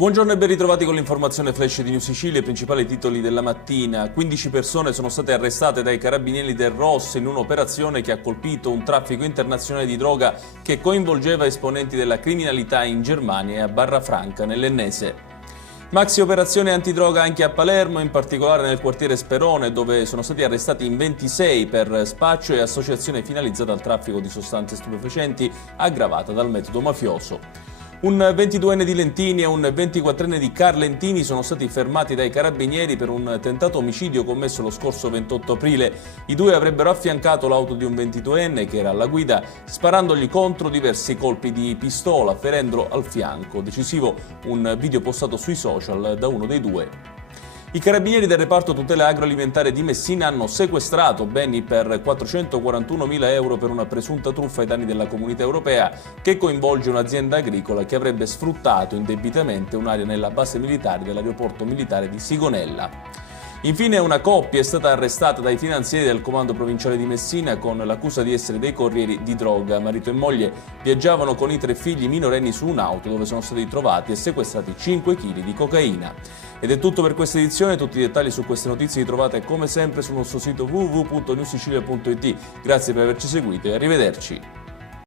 Buongiorno e ben ritrovati con l'informazione flash di New Sicilia, i principali titoli della mattina. 15 persone sono state arrestate dai carabinieri del Ross in un'operazione che ha colpito un traffico internazionale di droga che coinvolgeva esponenti della criminalità in Germania e a Barrafranca, nell'Ennese. Maxi operazione antidroga anche a Palermo, in particolare nel quartiere Sperone, dove sono stati arrestati in 26 per spaccio e associazione finalizzata al traffico di sostanze stupefacenti aggravata dal metodo mafioso. Un 22enne di Lentini e un 24enne di Carlentini sono stati fermati dai carabinieri per un tentato omicidio commesso lo scorso 28 aprile. I due avrebbero affiancato l'auto di un 22enne che era alla guida, sparandogli contro diversi colpi di pistola, ferendolo al fianco. Decisivo un video postato sui social da uno dei due. I carabinieri del reparto tutela agroalimentare di Messina hanno sequestrato beni per 441.000 euro per una presunta truffa ai danni della Comunità Europea che coinvolge un'azienda agricola che avrebbe sfruttato indebitamente un'area nella base militare dell'aeroporto militare di Sigonella. Infine una coppia è stata arrestata dai finanzieri del comando provinciale di Messina con l'accusa di essere dei corrieri di droga. Marito e moglie viaggiavano con i 3 figli minorenni su un'auto dove sono stati trovati e sequestrati 5 kg di cocaina. Ed è tutto per questa edizione, tutti i dettagli su queste notizie li trovate come sempre sul nostro sito www.newsicilia.it. Grazie per averci seguito e arrivederci.